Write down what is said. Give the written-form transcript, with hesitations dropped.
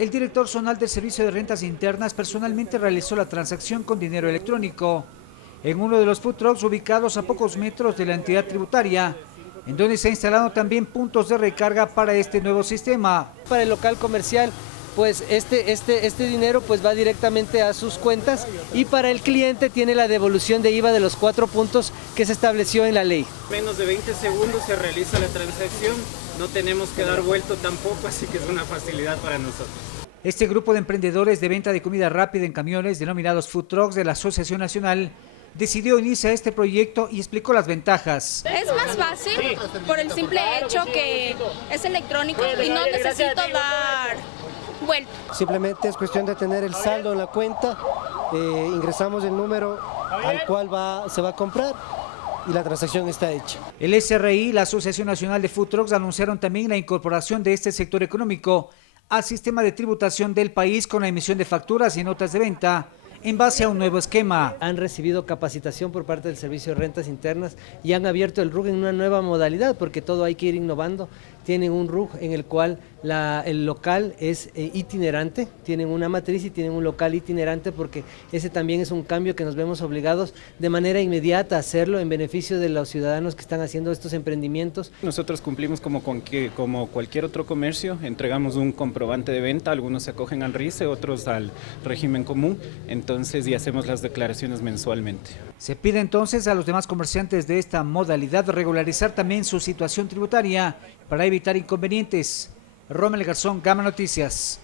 El director zonal del Servicio de Rentas Internas personalmente realizó la transacción con dinero electrónico en uno de los food trucks ubicados a pocos metros de la entidad tributaria, en donde se han instalado también puntos de recarga para este nuevo sistema. Para el local comercial, pues este dinero pues va directamente a sus cuentas, y para el cliente tiene la devolución de IVA de los 4 puntos que se estableció en la ley. Menos de 20 segundos se realiza la transacción, no tenemos que dar vuelto tampoco, así que es una facilidad para nosotros. Este grupo de emprendedores de venta de comida rápida en camiones, denominados food trucks de la Asociación Nacional, decidió iniciar este proyecto y explicó las ventajas. Es más fácil por el simple hecho que es electrónico y no necesito dar vuelta. Simplemente es cuestión de tener el saldo en la cuenta, ingresamos el número al cual se va a comprar y la transacción está hecha. El SRI, la Asociación Nacional de Food Trucks, anunciaron también la incorporación de este sector económico al sistema de tributación del país con la emisión de facturas y notas de venta en base a un nuevo esquema. Han recibido capacitación por parte del Servicio de Rentas Internas y han abierto el RUC en una nueva modalidad, porque todo hay que ir innovando. Tienen un RUC en el cual el local es itinerante, tienen una matriz y tienen un local itinerante, porque ese también es un cambio que nos vemos obligados de manera inmediata a hacerlo en beneficio de los ciudadanos que están haciendo estos emprendimientos. Nosotros cumplimos como cualquier otro comercio, entregamos un comprobante de venta, algunos se acogen al RICE, otros al régimen común, entonces y hacemos las declaraciones mensualmente. Se pide entonces a los demás comerciantes de esta modalidad regularizar también su situación tributaria para evitar inconvenientes. Rommel Garzón, Gama Noticias.